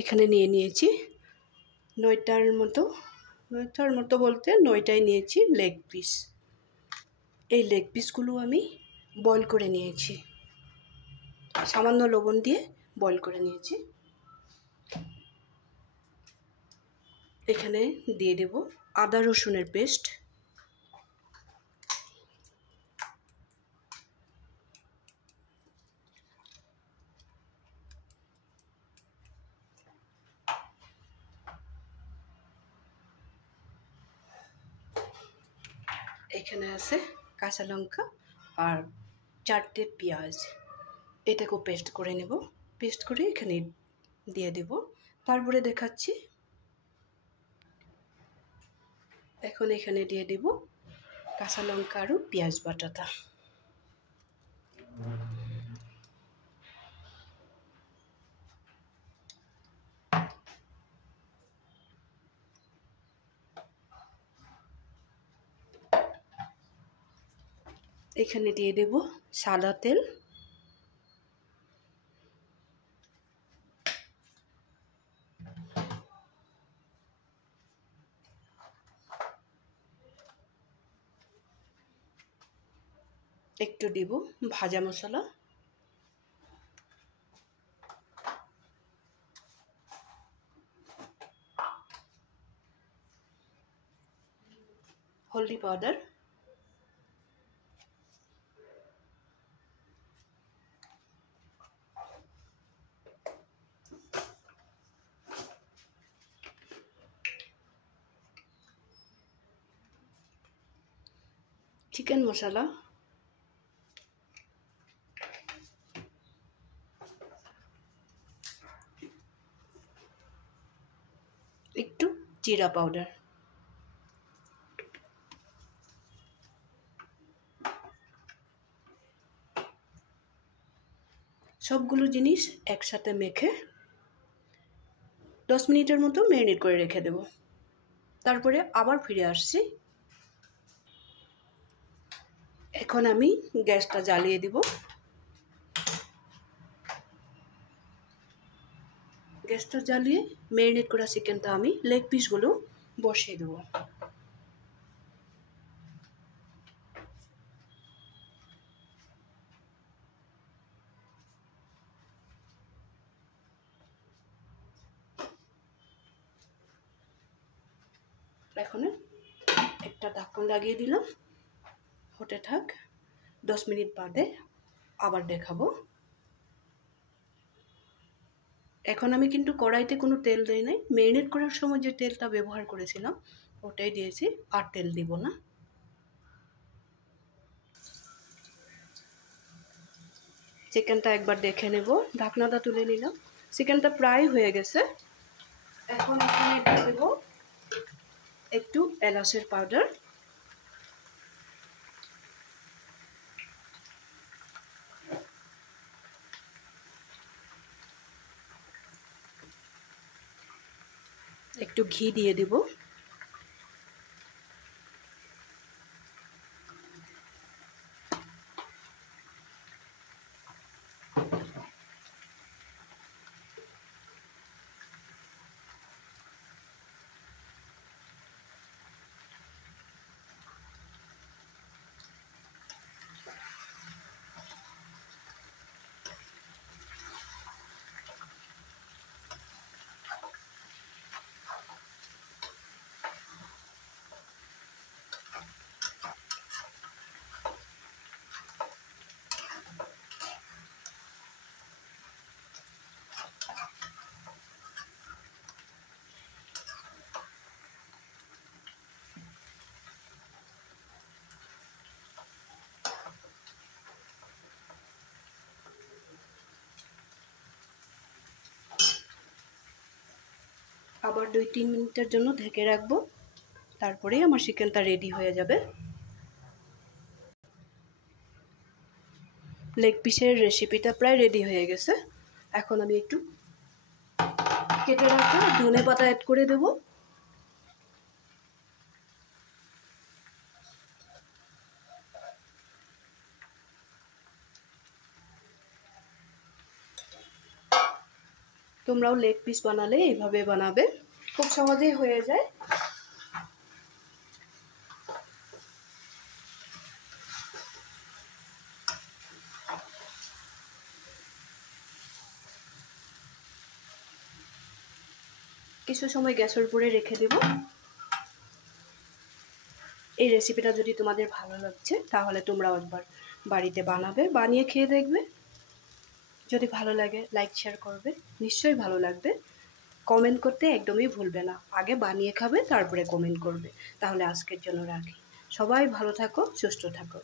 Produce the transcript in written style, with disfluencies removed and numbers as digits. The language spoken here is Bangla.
এখানে নিয়ে নিয়েছি 9টার মতো বলতে 9টাই নিয়েছি লেগ পিস। এই লেগ পিসগুলো আমি বয়েল করে নিয়েছি, সামান্য লবণ দিয়ে বয়েল করে নিয়েছি। এখানে দিয়ে দেব আদা রসুনের পেস্ট, এখানে আছে কাঁচা লঙ্কা আর 4টে পেঁয়াজ। এটাকেও পেস্ট করে নেব, পেস্ট করে এখানে দিয়ে দেব। তারপরে দেখাচ্ছি, এখন এখানে দিয়ে দেব কাঁচা লঙ্কা আর পেঁয়াজ বাটাটা। এখানে দিয়ে দেব সাদা তেল, একটু দেব ভাজা মশলা, হলদি পাউডার, চিকেন মশলা, একটু জিরা পাউডার। সবগুলো জিনিস একসাথে মেখে 10 মিনিটের মতো ম্যারিনেট করে রেখে দেব। তারপরে আবার ফিরে আসছি। এখন আমি গ্যাসটা জ্বালিয়ে দিব। গ্যাসটা জ্বালিয়ে ম্যারিনেট করা চিকেনটা আমি লেগ পিসগুলো বসিয়ে দেবো। এখন একটা ঢাকন লাগিয়ে দিলাম, হতে থাক। 10 মিনিট বাদে আবার দেখাবো। এখন আমি কিন্তু কড়াইতে কোনো তেল দিই নাই, ম্যারিনেট করার সময় যে তেলটা ব্যবহার করেছিলাম ওটাই দিয়েছি, আর তেল দিব না। চিকেনটা একবার দেখে নেব, ঢাকনাটা তুলে নিলাম। চিকেনটা প্রায় হয়ে গেছে। এখন এখানে দিয়ে দেব একটু এলাচের পাউডার, একটু ঘি দিয়ে দেব, আবার 2-3 মিনিটের জন্য ঢেকে রাখবো। তারপরেই আমার চিকেনটা রেডি হয়ে যাবে। লেগ পিসের রেসিপিটা প্রায় রেডি হয়ে গেছে। এখন আমি একটু কেটে রাখা ধনেপাতা অ্যাড করে দেব। তো তোমরাও লেগ পিস বানালে এইভাবে বানাবে, খুব সহজেই হয়ে যায়। কিছু সময় গ্যাসের উপরে রেখে দেব। এই রেসিপিটা যদি তোমাদের ভালো লাগছে তাহলে তোমরাও একবার বাড়িতে বানাবে, বানিয়ে খেয়ে দেখবে। যদি ভালো লাগে লাইক শেয়ার করবে, নিশ্চয়ই ভালো লাগবে। কমেন্ট করতে একদমই ভুলবে না, আগে বানিয়ে খাবে তারপরে কমেন্ট করবে। তাহলে আজকের জন্য রাখি। সবাই ভালো থাকো, সুস্থ থাকো।